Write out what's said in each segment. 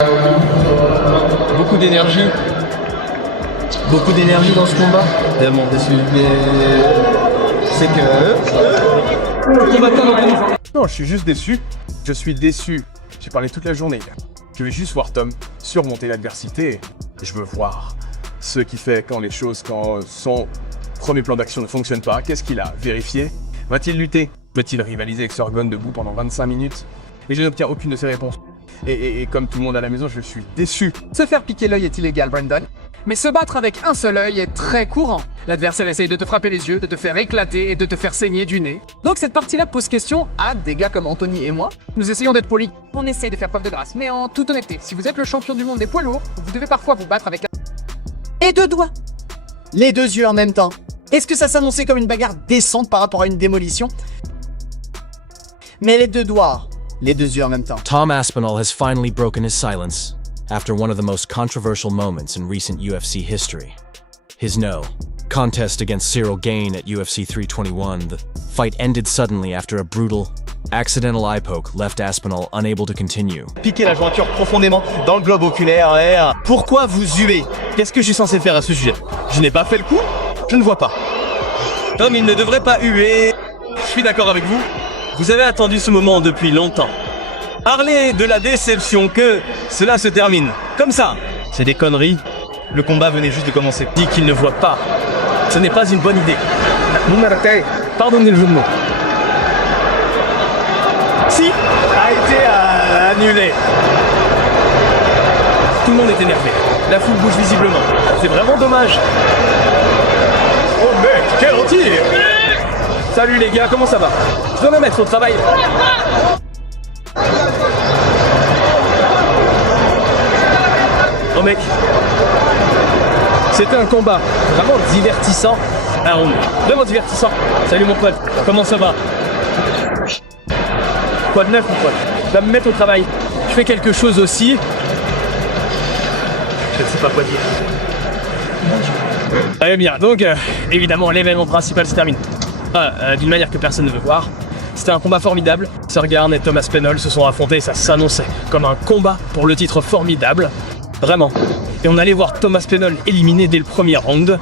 Beaucoup d'énergie. Beaucoup d'énergie dans ce combat. Tellement déçu. Mais c'est que... Non, je suis juste déçu. Je suis déçu. J'ai parlé toute la journée. Je vais juste voir Tom surmonter l'adversité. Je veux voir ce qu'il fait quand son premier plan d'action ne fonctionne pas. Qu'est-ce qu'il a vérifié? Va-t-il lutter? Va-t-il rivaliser avec Sorgon debout pendant 25 minutes? Et je n'obtiens aucune de ces réponses. Et comme tout le monde à la maison, je suis déçu. Se faire piquer l'œil est illégal, Brandon. Mais se battre avec un seul œil est très courant. L'adversaire essaye de te frapper les yeux, de te faire éclater et de te faire saigner du nez. Donc cette partie-là pose question à des gars comme Anthony et moi. Nous essayons d'être polis. On essaye de faire preuve de grâce. Mais en toute honnêteté, si vous êtes le champion du monde des poids lourds, vous devez parfois vous battre avec la... Et deux doigts. Les deux yeux en même temps. Est-ce que ça s'annonçait comme une bagarre décente par rapport à une démolition? Mais les deux doigts. Les deux yeux en même temps. Tom Aspinall has finally broken his silence after one of the most controversial moments in recent UFC history. His no contest against Cyril Gane at UFC 321, the fight ended suddenly after a brutal, accidental eye poke left Aspinall unable to continue. Piquer la jointure profondément dans le globe oculaire. Pourquoi vous huez? Qu'est-ce que je suis censé faire à ce sujet? Je n'ai pas fait le coup? Je ne vois pas. Tom, il ne devrait pas huer. Je suis d'accord avec vous. Vous avez attendu ce moment depuis longtemps. Parlez de la déception que cela se termine. Comme ça. C'est des conneries. Le combat venait juste de commencer. Dit qu'il ne voit pas. Ce n'est pas une bonne idée. Pardonnez le jeu de mots. Si, a été annulé. Tout le monde est énervé. La foule bouge visiblement. C'est vraiment dommage. Oh mec, quel tir! Salut les gars, comment ça va? Je dois me mettre au travail. Oh mec. C'était un combat vraiment divertissant. Un round vraiment divertissant. Salut mon pote, comment ça va? Quoi de neuf mon pote? Je dois me mettre au travail. Je fais quelque chose aussi. Je ne sais pas quoi dire. Très bien, donc évidemment l'événement principal se termine. D'une manière que personne ne veut voir. C'était un combat formidable. Sorgarn et Tom Aspinall se sont affrontés et ça s'annonçait comme un combat pour le titre formidable. Vraiment. Et on allait voir Tom Aspinall éliminé dès le premier round.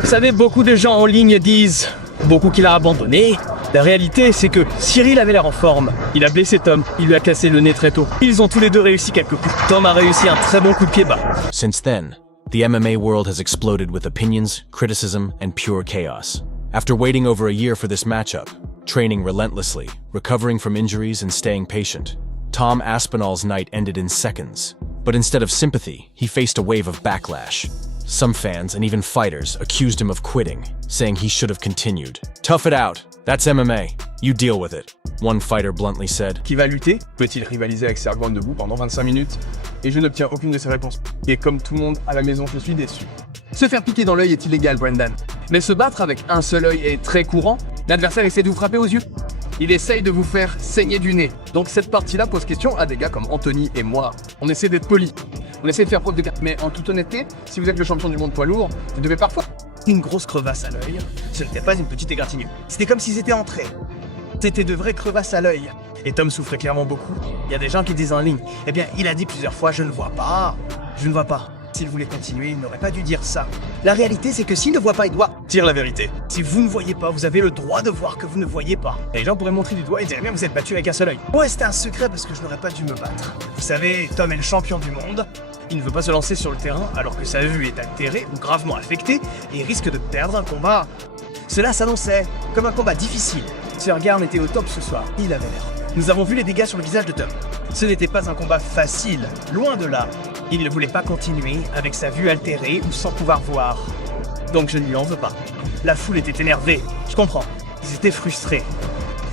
Vous savez, beaucoup de gens en ligne disent beaucoup qu'il a abandonné. La réalité, c'est que Cyril avait l'air en forme. Il a blessé Tom, il lui a cassé le nez très tôt. Ils ont tous les deux réussi quelques coups. Tom a réussi un très bon coup de pied bas. Since then, the MMA world has exploded with opinions, criticism, and pure chaos. After waiting over a year for this matchup, training relentlessly, recovering from injuries, and staying patient, Tom Aspinall's night ended in seconds. But instead of sympathy, he faced a wave of backlash. Some fans and even fighters accused him of quitting, saying he should have continued. Tough it out. That's MMA. You deal with it. One fighter bluntly said. Qui va lutter? Peut-il rivaliser avec Sorgon debout pendant 25 minutes? Et je n'obtiens aucune de ces réponses. Et comme tout le monde à la maison, je suis déçu. Se faire piquer dans l'œil est illégal, Brandon. Mais se battre avec un seul œil est très courant. L'adversaire essaie de vous frapper aux yeux. Il essaye de vous faire saigner du nez. Donc cette partie-là pose question à des gars comme Anthony et moi. On essaie d'être polis. On essaie de faire preuve de... Mais en toute honnêteté, si vous êtes le champion du monde poids lourd, vous devez parfois... Une grosse crevasse à l'œil. Ce n'était pas une petite égratignure. C'était comme s'ils étaient entrés. C'était de vraies crevasses à l'œil. Et Tom souffrait clairement beaucoup. Il y a des gens qui disent en ligne, eh bien, il a dit plusieurs fois, je ne vois pas. Je ne vois pas. S'il voulait continuer, il n'aurait pas dû dire ça. La réalité, c'est que s'il ne voit pas, il doit dire la vérité. Si vous ne voyez pas, vous avez le droit de voir que vous ne voyez pas. Et les gens pourraient montrer du doigt et dire, eh bien, vous êtes battu avec un seul œil. Ouais, c'était un secret parce que je n'aurais pas dû me battre. Vous savez, Tom est le champion du monde. Il ne veut pas se lancer sur le terrain alors que sa vue est altérée ou gravement affectée et risque de perdre un combat. Cela s'annonçait comme un combat difficile. Sorgarn était au top ce soir. Il avait l'air. Nous avons vu les dégâts sur le visage de Tom. Ce n'était pas un combat facile, loin de là. Il ne voulait pas continuer avec sa vue altérée ou sans pouvoir voir. Donc je ne lui en veux pas. La foule était énervée, je comprends. Ils étaient frustrés.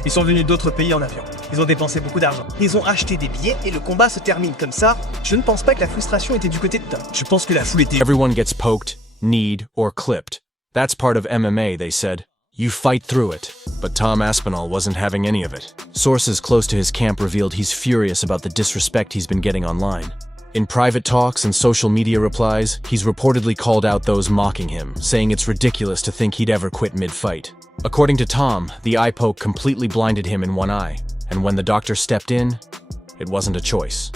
Ils sont venus d'autres pays en avion. Ils ont dépensé beaucoup d'argent. Ils ont acheté des billets et le combat se termine comme ça. Je ne pense pas que la frustration était du côté de Tom. Je pense que la foule était... Everyone gets poked, kneed, or clipped. That's part of MMA, they said. You fight through it. But Tom Aspinall wasn't having any of it. Sources close to his camp revealed he's furious about the disrespect he's been getting online. In private talks and social media replies, he's reportedly called out those mocking him, saying it's ridiculous to think he'd ever quit mid-fight. According to Tom, the eye poke completely blinded him in one eye, and when the doctor stepped in, it wasn't a choice.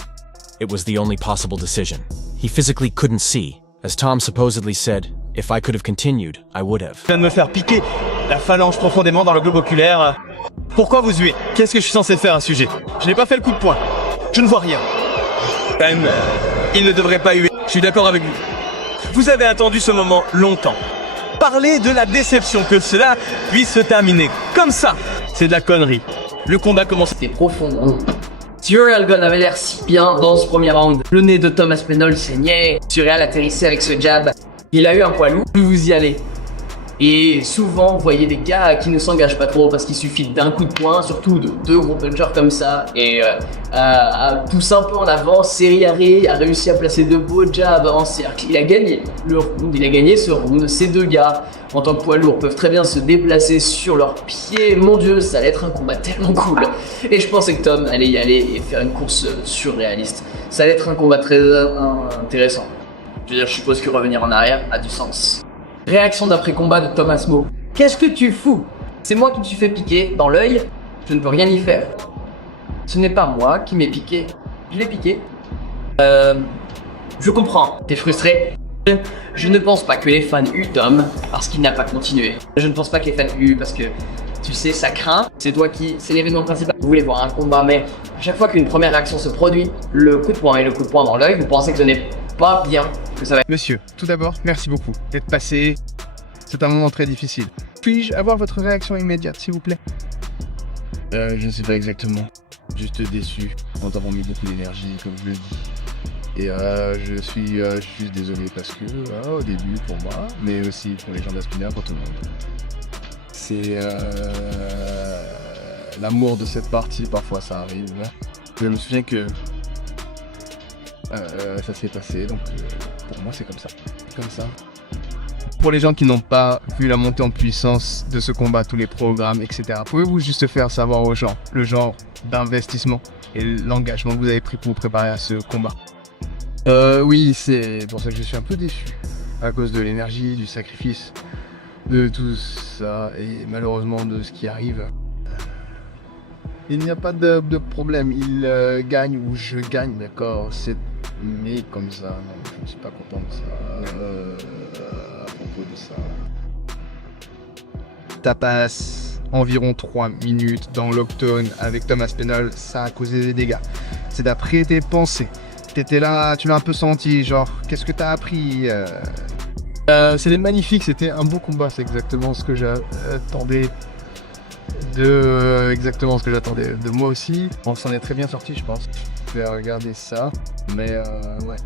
It was the only possible decision. He physically couldn't see, as Tom supposedly said, "If I could have continued, I would have." Je viens de me faire piquer la phalange profondément dans le globe oculaire. Pourquoi vous huez? Qu'est-ce que je suis censé faire à ce sujet? Je n'ai pas fait le coup de poing. Je ne vois rien. Quand même, il ne devrait pas huer. Je suis d'accord avec vous. Vous avez attendu ce moment longtemps. Parler de la déception que cela puisse se terminer comme ça, c'est de la connerie. Le combat commence. C'était profond. Surreal Gun avait l'air si bien dans ce premier round. Le nez de Tom Aspinall saignait. Surreal atterrissait avec ce jab. Il a eu un poids lourd. Plus vous y allez. Et souvent, vous voyez des gars qui ne s'engagent pas trop parce qu'il suffit d'un coup de poing, surtout de 2 gros punchers comme ça. Et pousse un peu en avant. Serriari a réussi à placer 2 beaux jabs en cercle. Il a gagné le round. Il a gagné ce round. Ces 2 gars, en tant que poids lourd, peuvent très bien se déplacer sur leurs pieds. Mon Dieu, ça allait être un combat tellement cool. Et je pensais que Tom allait y aller et faire une course surréaliste. Ça allait être un combat très intéressant. Je veux dire, je suppose que revenir en arrière a du sens. Réaction d'après-combat de Thomas Mo. Qu'est-ce que tu fous? C'est moi qui te suis fait piquer dans l'œil. Je ne peux rien y faire. Ce n'est pas moi qui m'ai piqué. Je l'ai piqué. Je comprends. T'es frustré? Je ne pense pas que les fans eut Tom parce qu'il n'a pas continué. Je ne pense pas que les fans eut parce que, tu sais, ça craint. C'est toi qui... C'est l'événement principal. Vous voulez voir un combat, mais à chaque fois qu'une première réaction se produit, le coup de poing et le coup de poing dans l'œil, vous pensez que ce n'est pas bien, que ça va être... Monsieur, tout d'abord, merci beaucoup d'être passé. C'est un moment très difficile. Puis-je avoir votre réaction immédiate, s'il vous plaît? Je ne sais pas exactement. Juste déçu. Nous avons mis beaucoup d'énergie, comme je le dis. Et je suis juste désolé parce que, au début pour moi, mais aussi pour les gens d'Aspinall, pour tout le monde. C'est l'amour de cette partie, parfois ça arrive. Je me souviens que ça s'est passé, donc pour moi c'est comme ça. Comme ça. Pour les gens qui n'ont pas vu la montée en puissance de ce combat, tous les programmes, etc., pouvez-vous juste faire savoir aux gens le genre d'investissement et l'engagement que vous avez pris pour vous préparer à ce combat? Oui, c'est pour ça que je suis un peu déçu. À cause de l'énergie, du sacrifice, de tout ça, et malheureusement de ce qui arrive. Il n'y a pas de problème, il gagne ou je gagne, d'accord, c'est... Mais comme ça, non, je ne suis pas content de ça. À propos de ça. Ça passe environ 3 minutes dans l'octone avec Tom Aspinall, ça a causé des dégâts. C'est d'après tes pensées. T'étais là, tu l'as un peu senti, genre, qu'est-ce que t'as appris? C'était magnifique, c'était un beau combat, c'est exactement ce que j'attendais exactement ce que j'attendais de moi aussi. On s'en est très bien sorti, je pense. Je vais regarder ça, mais ouais.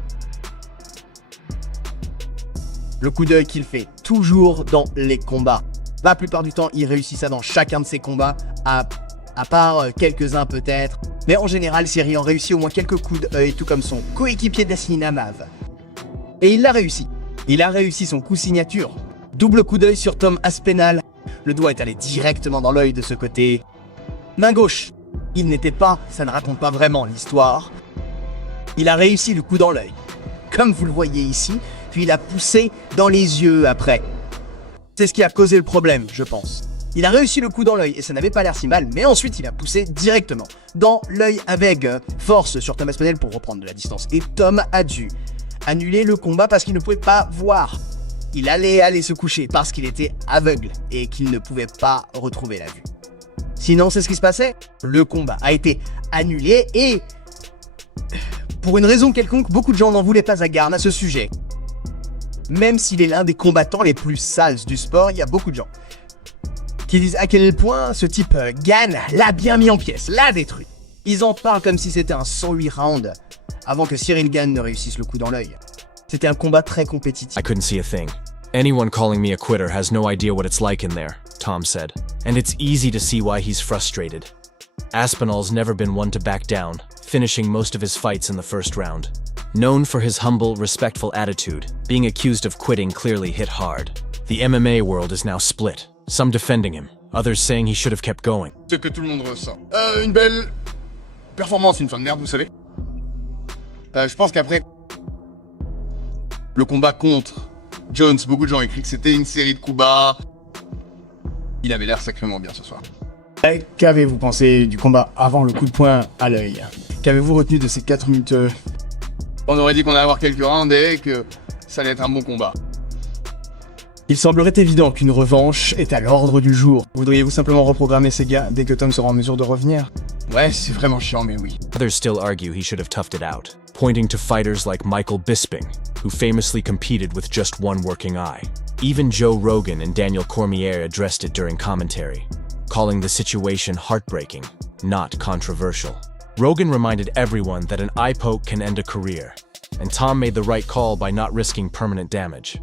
Le coup d'œil qu'il fait toujours dans les combats. La plupart du temps, il réussit ça dans chacun de ses combats, à part quelques-uns peut-être. Mais en général, Cyril en réussit au moins quelques coups d'œil, tout comme son coéquipier Destiny Mav. Et il l'a réussi. Il a réussi son coup signature. Double coup d'œil sur Tom Aspinall. Le doigt est allé directement dans l'œil de ce côté. Main gauche. Il n'était pas, ça ne raconte pas vraiment l'histoire. Il a réussi le coup dans l'œil. Comme vous le voyez ici, puis il a poussé dans les yeux après. C'est ce qui a causé le problème, je pense. Il a réussi le coup dans l'œil et ça n'avait pas l'air si mal, mais ensuite il a poussé directement dans l'œil avec force sur Tom Aspinall pour reprendre de la distance. Et Tom a dû annuler le combat parce qu'il ne pouvait pas voir. Il allait aller se coucher parce qu'il était aveugle et qu'il ne pouvait pas retrouver la vue. Sinon, c'est ce qui se passait. Le combat a été annulé et... pour une raison quelconque, beaucoup de gens n'en voulaient pas à Garn à ce sujet. Même s'il est l'un des combattants les plus sales du sport, il y a beaucoup de gens qui disent à quel point ce type Gann l'a bien mis en pièces, l'a détruit. Ils en parlent comme si c'était un 108 rounds avant que Cyril Gann ne réussisse le coup dans l'œil. C'était un combat très compétitif. I couldn't see a thing. Anyone calling me a quitter has no idea what it's like in there, Tom said. And it's easy to see why he's frustrated. Aspinall's never been one to back down, finishing most of his fights in the first round. Known for his humble, respectful attitude, being accused of quitting clearly hit hard. The MMA world is now split, some defending him, others saying he should have kept going. Ce que tout le monde ressent. Une belle performance, une fin de merde, vous savez. Je pense qu'après le combat contre Jones, beaucoup de gens ont écrit que c'était une série de coups bas. Il avait l'air sacrément bien ce soir. Qu'avez-vous pensé du combat avant le coup de poing à l'œil? Qu'avez-vous retenu de ces 4 minutes On aurait dit qu'on allait avoir quelques rounds et que ça allait être un bon combat. Il semblerait évident qu'une revanche est à l'ordre du jour. Voudriez-vous simplement reprogrammer ces gars dès que Tom sera en mesure de revenir? Ouais, c'est vraiment chiant, mais oui. Others still argue he should have toughed it out, pointing to fighters like Michael Bisping, who famously competed with just one working eye. Even Joe Rogan and Daniel Cormier addressed it during commentary, calling the situation heartbreaking, not controversial. Rogan reminded everyone that an eye poke can end a career, and Tom made the right call by not risking permanent damage.